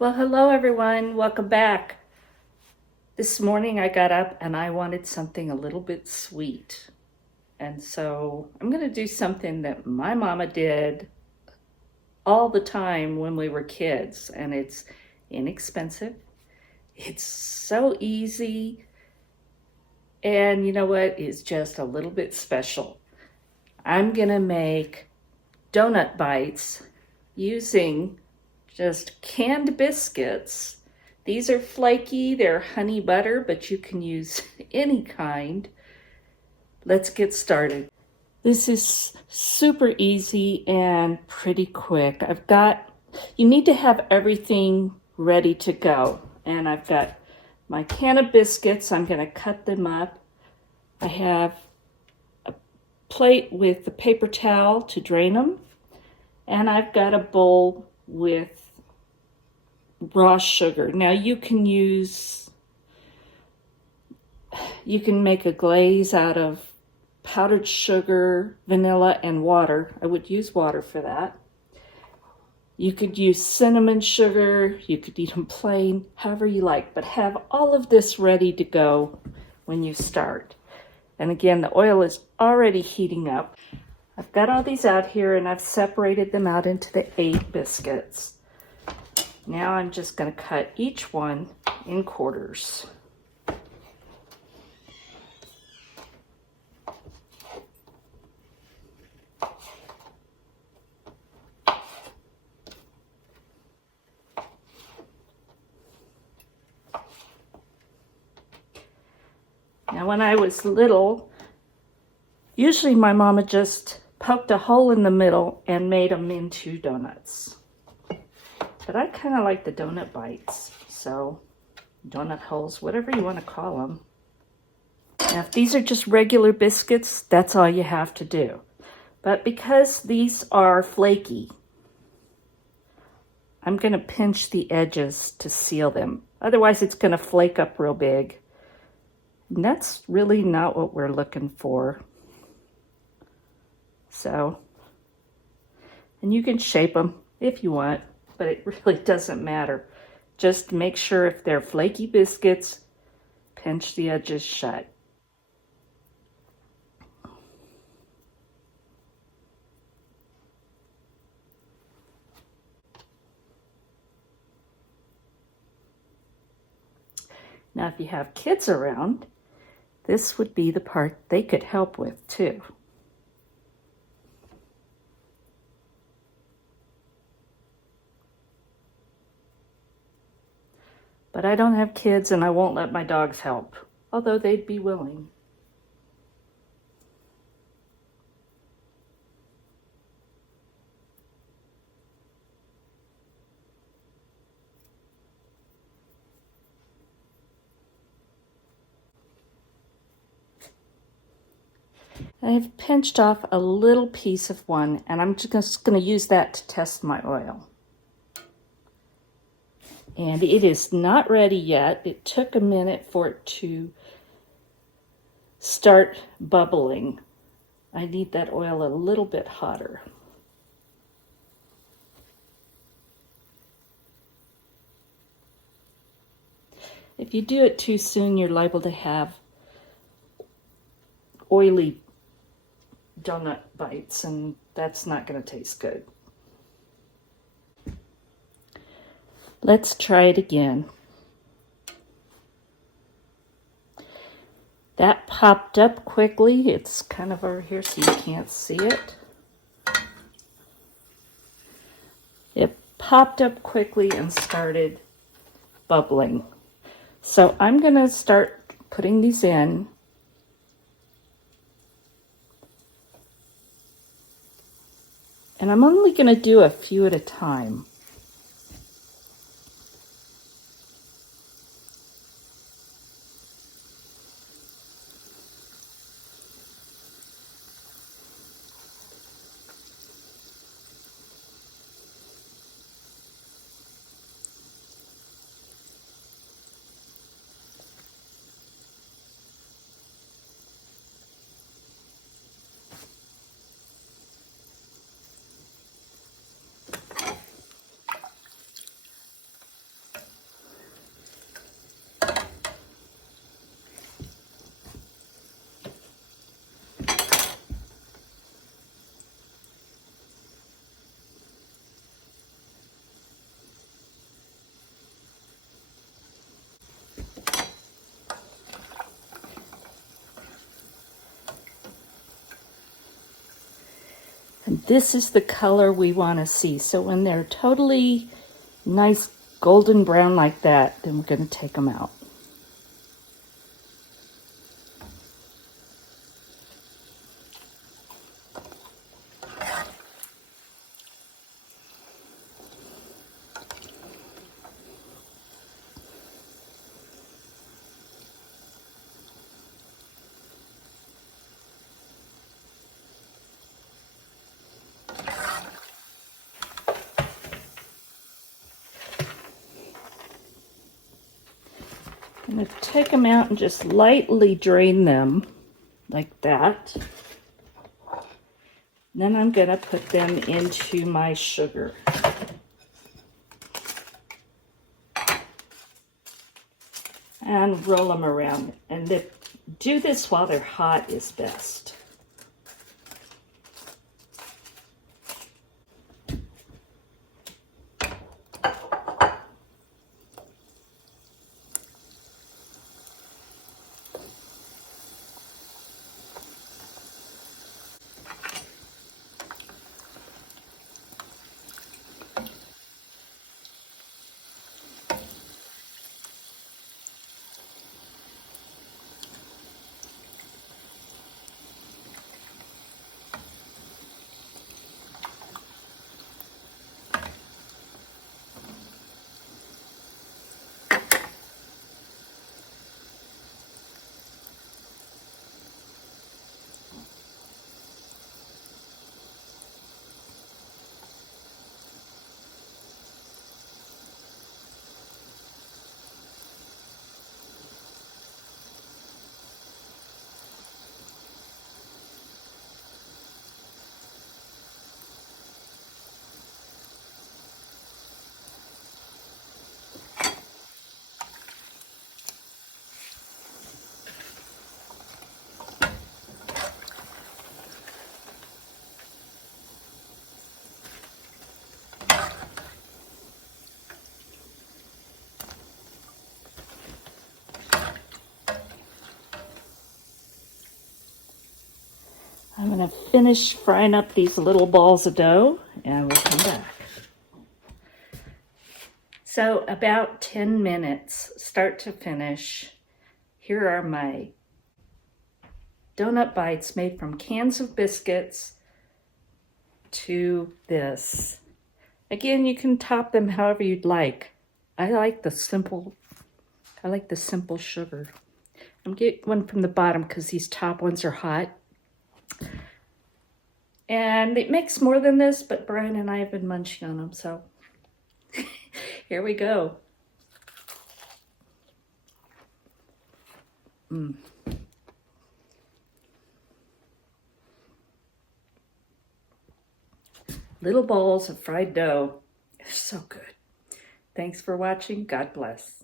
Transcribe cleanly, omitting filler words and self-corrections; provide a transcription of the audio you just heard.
Well, hello everyone. Welcome back. This morning I got up and I wanted something a little bit sweet. And so I'm going to do something that my mama did all the time when we were kids. And it's inexpensive. It's so easy. And you know what? It's just a little bit special. I'm going to make donut bites using just canned biscuits. These are flaky, they're honey butter, but you can use any kind. Let's get started. This is super easy and pretty quick. You need to have everything ready to go. And I've got my can of biscuits. I'm going to cut them up. I have a plate with a paper towel to drain them. And I've got a bowl with raw sugar. Now you can make a glaze out of powdered sugar, vanilla, and water. I would use water for that. You could use cinnamon sugar. You could eat them plain, however you like, but have all of this ready to go when you start. And again, the oil is already heating up. I've got all these out here and I've separated them out into the 8 biscuits. Now I'm just going to cut each one in quarters. Now when I was little, usually my mama just poked a hole in the middle and made them into donuts. But I kind of like the donut bites, so donut holes, whatever you want to call them. Now, if these are just regular biscuits, that's all you have to do. But because these are flaky, I'm going to pinch the edges to seal them. Otherwise, it's going to flake up real big. And that's really not what we're looking for. So, and you can shape them if you want, but it really doesn't matter. Just make sure if they're flaky biscuits, pinch the edges shut. Now, if you have kids around, this would be the part they could help with too. But I don't have kids and I won't let my dogs help, although they'd be willing. I've pinched off a little piece of one and I'm just going to use that to test my oil. And it is not ready yet. It took a minute for it to start bubbling. I need that oil a little bit hotter. If you do it too soon, you're liable to have oily donut bites, and that's not going to taste good. Let's try it again. That popped up quickly. It's kind of over here so you can't see it. It popped up quickly and started bubbling. So I'm going to start putting these in. And I'm only going to do a few at a time. And this is the color we want to see. So when they're totally nice golden brown like that, then we're going to take them out. I'm going to take them out and just lightly drain them like that. Then I'm going to put them into my sugar. And roll them around. And do this while they're hot is best. I'm going to finish frying up these little balls of dough and we'll come back. So about 10 minutes, start to finish. Here are my donut bites made from cans of biscuits to this. Again, you can top them however you'd like. I like the simple sugar. I'm getting one from the bottom because these top ones are hot. And it makes more than this, but Brian and I have been munching on them, so here we go. Little balls of fried dough. They're so good. Thanks for watching. God bless.